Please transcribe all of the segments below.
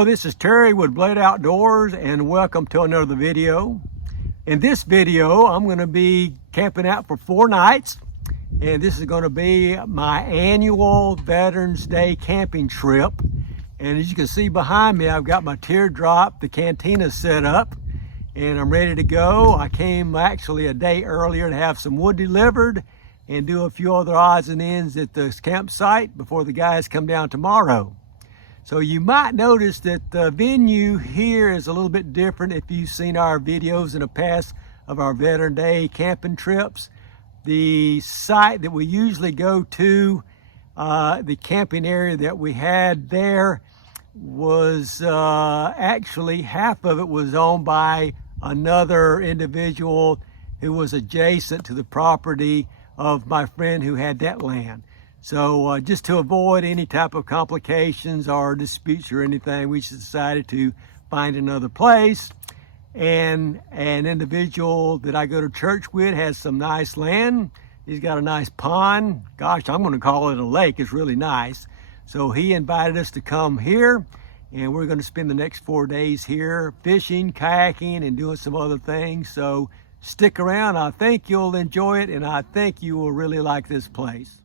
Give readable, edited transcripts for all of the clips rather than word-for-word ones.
Hello, this is Terry with Blade Outdoors and welcome to another video. In this video, I'm going to be camping out for 4 nights, and this is going to be my annual Veterans Day camping trip. And as you can see behind me, I've got my teardrop, the cantina set up, and I'm ready to go. I came actually a day earlier to have some wood delivered and do a few other odds and ends at the campsite before the guys come down tomorrow. So you might notice that the venue here is a little bit different if you've seen our videos in the past of our Veteran Day camping trips. The site that we usually go to, the camping area that we had there was actually half of it was owned by another individual who was adjacent to the property of my friend who had that land. So just to avoid any type of complications or disputes or anything, we just decided to find another place. And an individual that I go to church with has some nice land. He's got a nice pond. Gosh, I'm going to call it a lake. It's really nice. So he invited us to come here, and we're going to spend the next 4 days here fishing, kayaking, and doing some other things. So stick around. I think you'll enjoy it, and I think you will really like this place.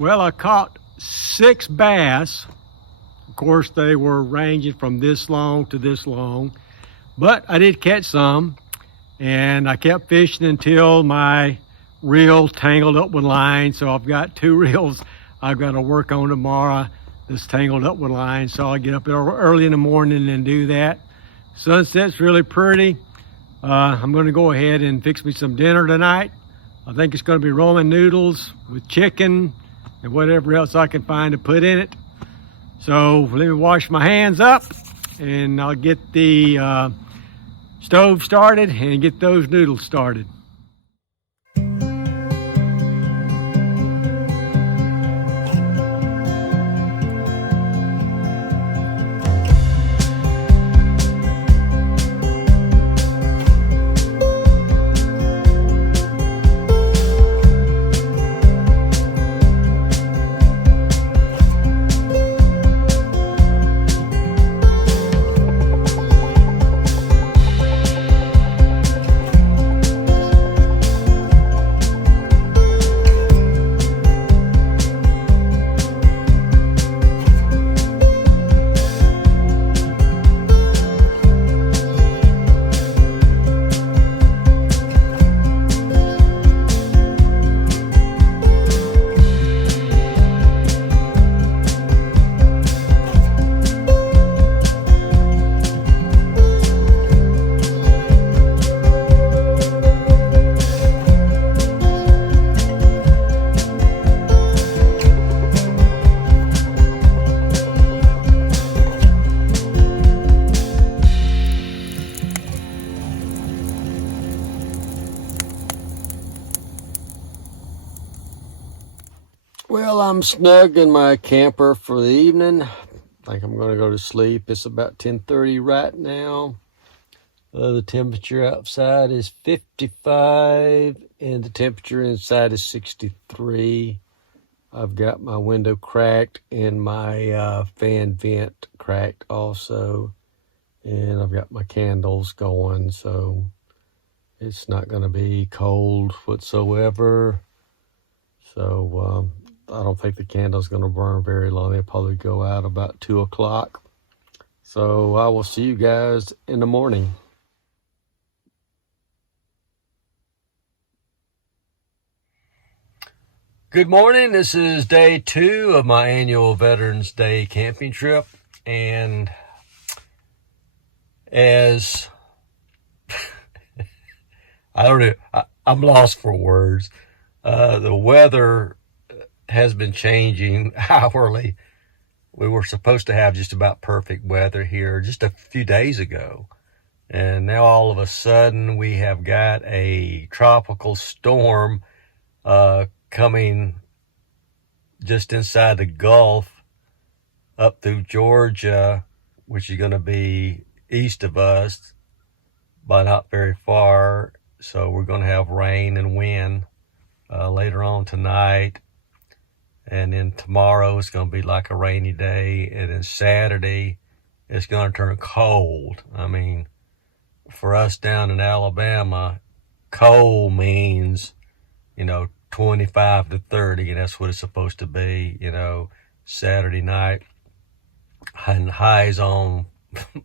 Well, I caught 6 bass. Of course, they were ranging from this long to this long, but I did catch some, and I kept fishing until my reel tangled up with line. So I've got 2 reels I've got to work on tomorrow that's tangled up with line. So I get up early in the morning and do that. Sunset's really pretty. I'm going to go ahead and fix me some dinner tonight. I think it's going to be ramen noodles with chicken and whatever else I can find to put in it. So let me wash my hands up, and I'll get the stove started and get those noodles started. Well, I'm snug in my camper for the evening. I think I'm going to go to sleep. It's about 10:30 right now. The temperature outside is 55 and the temperature inside is 63. I've got my window cracked and my fan vent cracked also. And I've got my candles going, so it's not going to be cold whatsoever. So I don't think the candle's going to burn very long. They'll probably go out about 2 o'clock. So I will see you guys in the morning. Good morning. This is day 2 of my annual Veterans Day camping trip. And as I'm lost for words. The weather has been changing hourly. We were supposed to have just about perfect weather here just a few days ago. And now all of a sudden we have got a tropical storm coming just inside the Gulf up through Georgia, which is going to be east of us, but not very far. So we're going to have rain and wind later on tonight. And then tomorrow it's going to be like a rainy day. And then Saturday it's going to turn cold. I mean, for us down in Alabama, cold means, 25 to 30, and that's what it's supposed to be, Saturday night. And highs on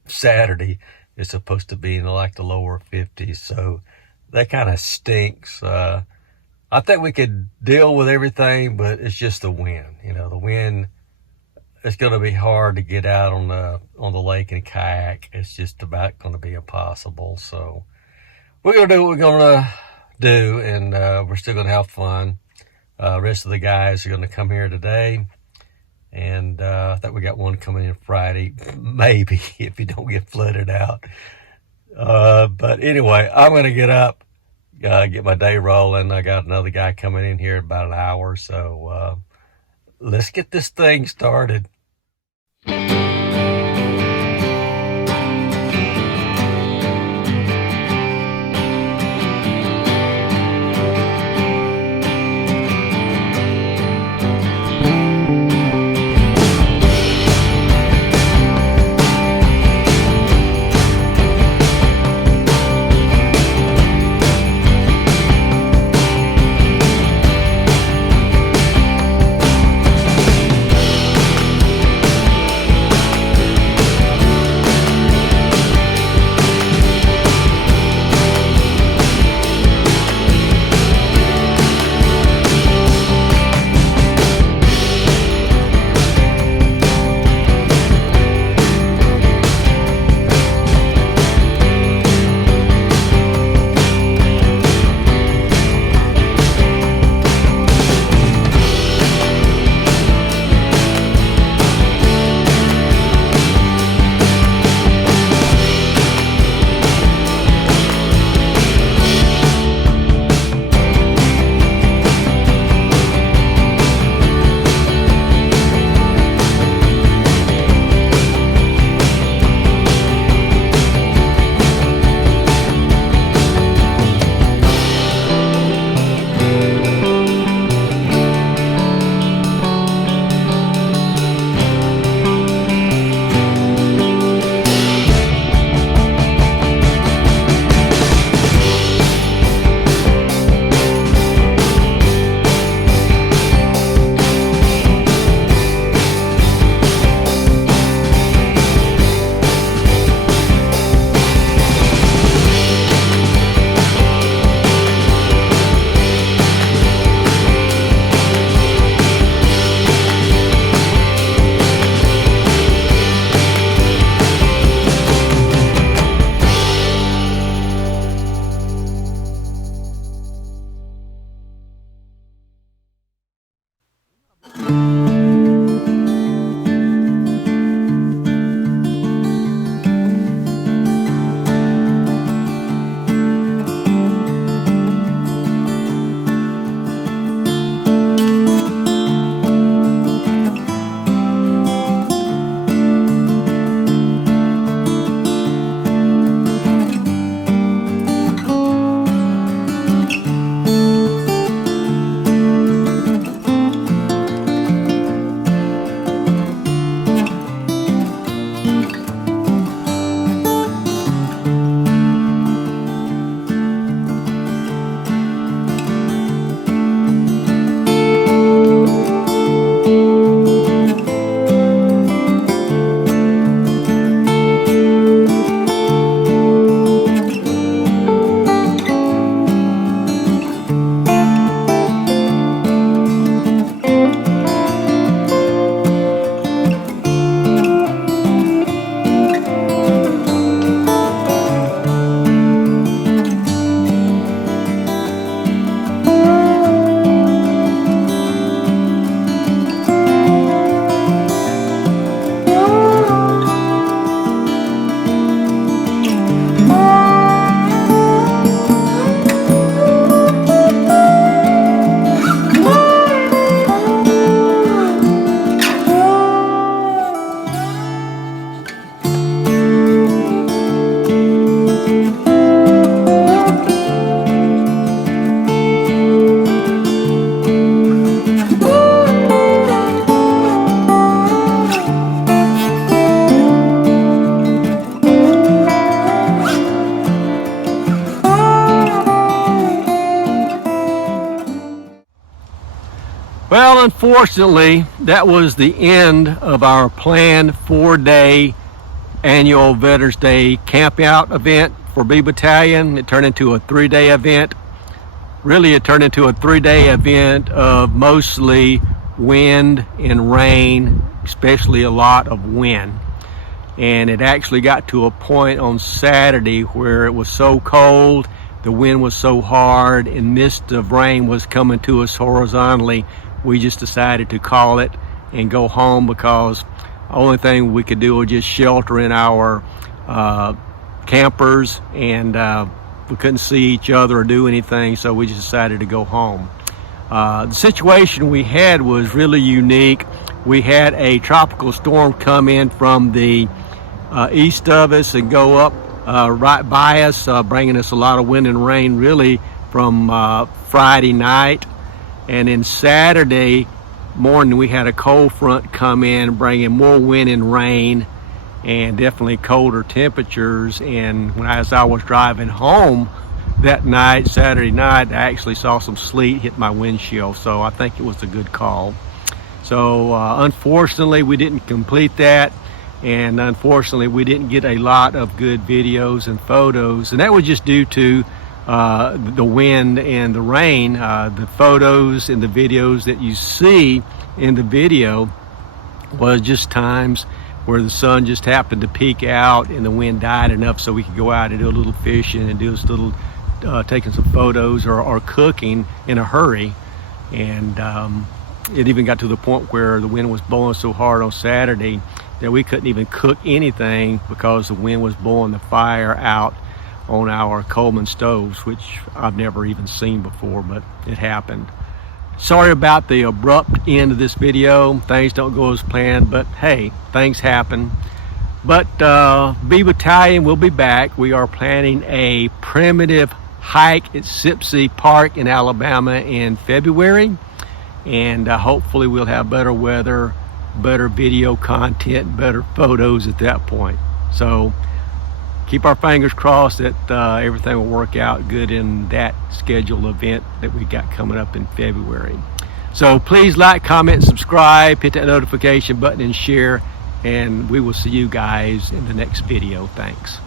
Saturday is supposed to be in like the lower 50s. So that kind of stinks. I think we could deal with everything, but it's just the wind. The wind, it's going to be hard to get out on the lake and kayak. It's just about going to be impossible. So we're going to do what we're going to do, and we're still going to have fun. Rest of the guys are going to come here today, and I think we got one coming in Friday, maybe, if you don't get flooded out. But anyway, I'm going to get up, get my day rolling. I got another guy coming in here in about an hour, so let's get this thing started. Well, unfortunately, that was the end of our planned 4-day annual Veterans Day camp out event for B Battalion. It turned into a 3-day event. Really, it turned into a 3-day event of mostly wind and rain, especially a lot of wind. And it actually got to a point on Saturday where it was so cold, the wind was so hard, and mist of rain was coming to us horizontally. We just decided to call it and go home, because the only thing we could do was just shelter in our campers, and we couldn't see each other or do anything, so we just decided to go home. The situation we had was really unique. We had a tropical storm come in from the east of us and go up right by us, bringing us a lot of wind and rain really from Friday night. And then Saturday morning we had a cold front come in, bringing more wind and rain and definitely colder temperatures. And as I was driving home that night, Saturday night, I actually saw some sleet hit my windshield, so I think it was a good call. So unfortunately we didn't complete that, and unfortunately we didn't get a lot of good videos and photos, and that was just due to the wind and the rain. The photos and the videos that you see in the video was just times where the sun just happened to peek out and the wind died enough so we could go out and do a little fishing and do a little taking some photos or cooking in a hurry. And it even got to the point where the wind was blowing so hard on Saturday that we couldn't even cook anything because the wind was blowing the fire out on our Coleman stoves, which I've never even seen before, but it happened. Sorry about the abrupt end of this video. Things don't go as planned, but hey, things happen. But B Battalion will be back. We are planning a primitive hike at Sipsey Park in Alabama in February, and hopefully we'll have better weather, better video content, better photos at that point. So keep our fingers crossed that everything will work out good in that scheduled event that we got coming up in February. So please like, comment, subscribe, hit that notification button and share, and we will see you guys in the next video. Thanks.